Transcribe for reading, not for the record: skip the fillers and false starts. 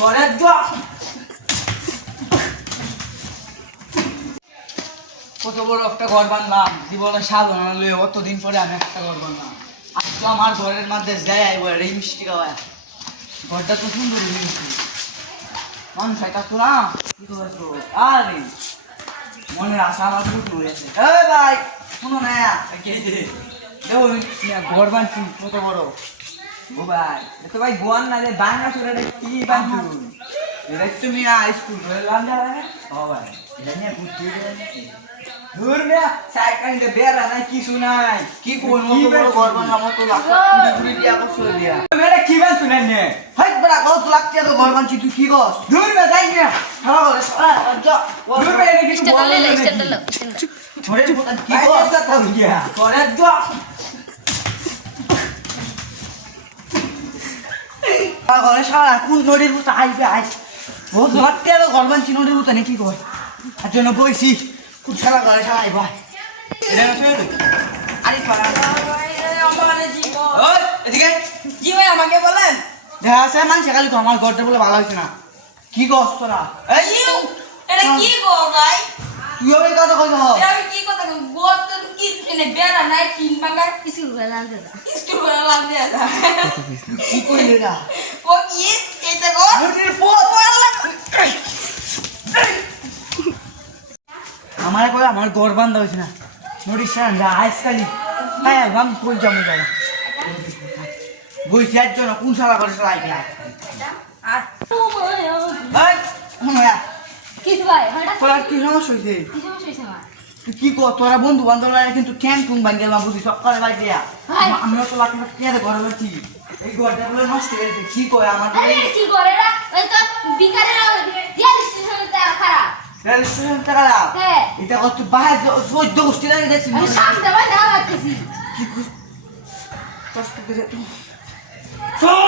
করে যা কত বড় একটা ঘর বানলাম জীবনে সাধনা লয়ে অতদিন পরে আমি একটা ঘর বানলাম। আজ তো আমার ঘরের মধ্যে যায় এই মিষ্টি খাওয়ায় ঘরটা তো সুন্দর হয়েছে। মানুষ এটা তো না কি করছো আরে মনের আশা আমার পূর্ণ হয়েছে। এই ভাই শুনো না দেখো ঘর বানছি কত বড় ও ভাই এত ভাই গোয়ান না রে বাংলা সুরে কি বানছুন এটা তুমি স্কুল করে লাম যাবে ও ভাই এটা নিয়ে বুদ্ধি দূর মিয়া সাইকেল দে বেরা নাই কিছু নাই কি কোন মত বড় ঘর বানলাম তো লাখ কুড়ি দিয়া কষ্ট দিয়া মেরে কি বানছুন নে হাই বড় কত লাখ টাকা তো ঘর বানছি তুই কি কস দূর মিয়া যাই মিয়া যা দূর মিয়া এটা কিছু বল না ছোড়ে কি কস তা দিয়া করে যা ঘরে সারা কোন নদীর মতো আইবে আইস ও ধরতে এলো ঘর বানছি নদীর মতো নাকি কর আর জন্য বইছি খুব সারা ঘরে সারা আইব এটা না চলে আরে পারা আমারে জীব ওই এদিকে জি ভাই আমাকে বলেন দেখা আছে মানুষ খালি তো আমার ঘরটা বলে ভালো হইছে না কি কস তোরা এই এটা কি গো ভাই তুই ওই কথা কইছ আমি কি কথা গোর তো কি এনে বেরা নাই তিন বাঙ্গা কিছু বেলান দে কিছু বেলান দে কি কইলে না ও কি এটা গো নদীর পথ আমার কই আমার ঘর বান্ধা হইছে না নদীর সারা আইস খালি আয় রাম কই যামু যাবা বইছি একজন কোন শালা করে চালাই গেল আর ভাই হ্যাঁ কি ভাই হঠাৎ তোরা কি সমস্যা হইছে কি সমস্যা হইছে আমার তুই কি কর তোরা বন্ধু বান্ধবরা কিন্তু ঠ্যাং ঠুং বান গেলাম বুঝি সকালে বাই দিয়া আমিও তো লাখ লাখ টাকা ঘরে বলছি এই ঘরটা বলে নষ্ট হয়ে গেছে কি কয় আমার আরে কি করে রা ওই তো বিকারে রা রিয়েল স্টেশনে তার খারাপ রেল স্টেশন টাকা দাও হ্যাঁ এটা কত বাইরে 14 গোষ্ঠী লাগে দেখছি আমি সামনে ভাই না লাগতেছি কি কষ্ট করে চল